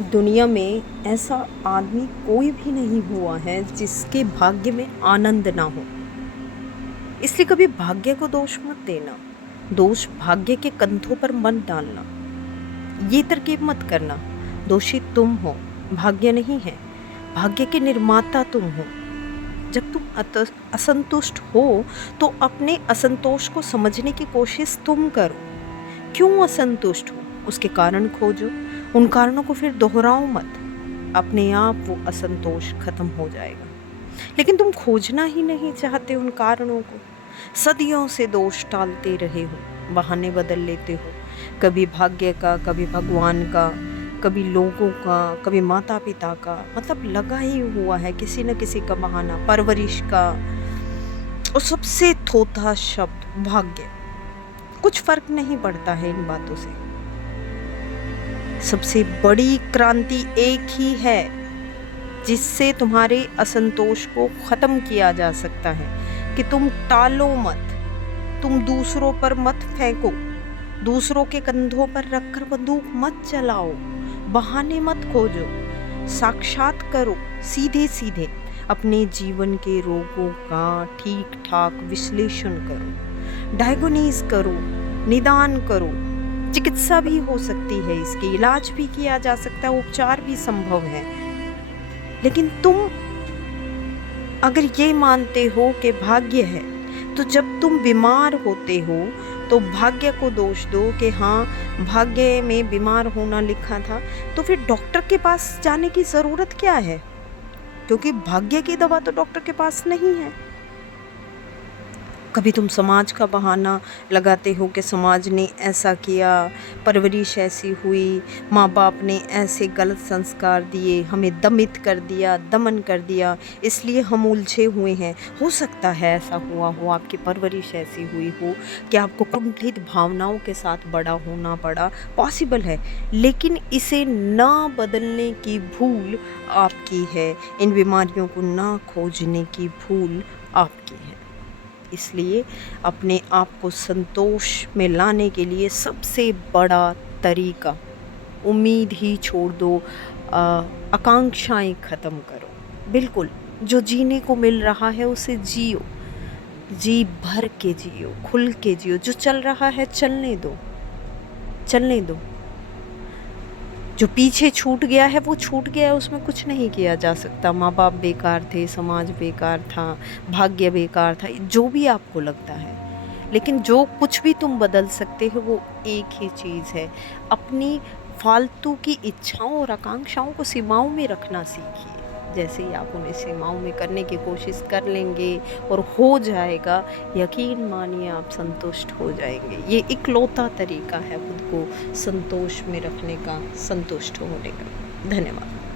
दुनिया में ऐसा आदमी कोई भी नहीं हुआ है जिसके भाग्य में आनंद ना हो। इसलिए कभी भाग्य को दोष मत देना, दोष भाग्य के कंधों पर मत डालना। ये तरकीब मत करना, दोषी तुम हो, भाग्य नहीं है। भाग्य के निर्माता तुम हो। जब तुम असंतुष्ट हो तो अपने असंतोष को समझने की कोशिश तुम करो। क्यों असंतुष्ट हो, उसके कारण खोजो। उन कारणों को फिर दोहराओ मत। अपने आप वो असंतोष खत्म हो जाएगा। लेकिन तुम खोजना ही नहीं चाहते उन कारणों को। सदियों से दोष टालते रहे हो, बहाने बदल लेते हो। कभी भाग्य का, कभी भगवान का, कभी लोगों का, कभी माता पिता का। मतलब लगा ही हुआ है किसी न किसी का बहाना, परवरिश का। और सबसे थोथा शब्द भाग्य। कुछ फर्क नहीं पड़ता है इन बातों से। सबसे बड़ी क्रांति एक ही है जिससे तुम्हारे असंतोष को खत्म किया जा सकता है कि तुम टालो मत, तुम दूसरों पर मत फेंको, दूसरों के कंधों पर रखकर बंदूक मत चलाओ, बहाने मत खोजो। साक्षात करो, सीधे सीधे अपने जीवन के रोगों का ठीक ठाक विश्लेषण करो, डायग्नोसिस करो, निदान करो। चिकित्सा भी हो सकती है, इसके इलाज भी किया जा सकता है, उपचार भी संभव है। लेकिन तुम अगर ये मानते हो कि भाग्य है, तो जब तुम बीमार होते हो तो भाग्य को दोष दो कि हाँ, भाग्य में बीमार होना लिखा था, तो फिर डॉक्टर के पास जाने की ज़रूरत क्या है? क्योंकि भाग्य की दवा तो डॉक्टर के पास नहीं है। कभी तुम समाज का बहाना लगाते हो कि समाज ने ऐसा किया, परवरिश ऐसी हुई, माँ बाप ने ऐसे गलत संस्कार दिए, हमें दमित कर दिया, दमन कर दिया, इसलिए हम उलझे हुए हैं। हो सकता है ऐसा हुआ हो, आपकी परवरिश ऐसी हुई हो कि आपको कुंठित भावनाओं के साथ बड़ा होना पड़ा, पॉसिबल है। लेकिन इसे ना बदलने की भूल आपकी है, इन बीमारियों को ना खोजने की भूल आपकी है। इसलिए अपने आप को संतोष में लाने के लिए सबसे बड़ा तरीका, उम्मीद ही छोड़ दो, आकांक्षाएं ख़त्म करो। बिल्कुल, जो जीने को मिल रहा है उसे जियो, जी भर के जियो, खुल के जियो। जो चल रहा है चलने दो, चलने दो। जो पीछे छूट गया है वो छूट गया है, उसमें कुछ नहीं किया जा सकता। माँ बाप बेकार थे, समाज बेकार था, भाग्य बेकार था, जो भी आपको लगता है। लेकिन जो कुछ भी तुम बदल सकते हो वो एक ही चीज़ है, अपनी फालतू की इच्छाओं और आकांक्षाओं को सीमाओं में रखना सीखिए। जैसे ही आप उन्हें सीमाओं में करने की कोशिश कर लेंगे और हो जाएगा, यकीन मानिए आप संतुष्ट हो जाएंगे। ये इकलौता तरीका है खुद को संतोष में रखने का, संतुष्ट होने का। धन्यवाद।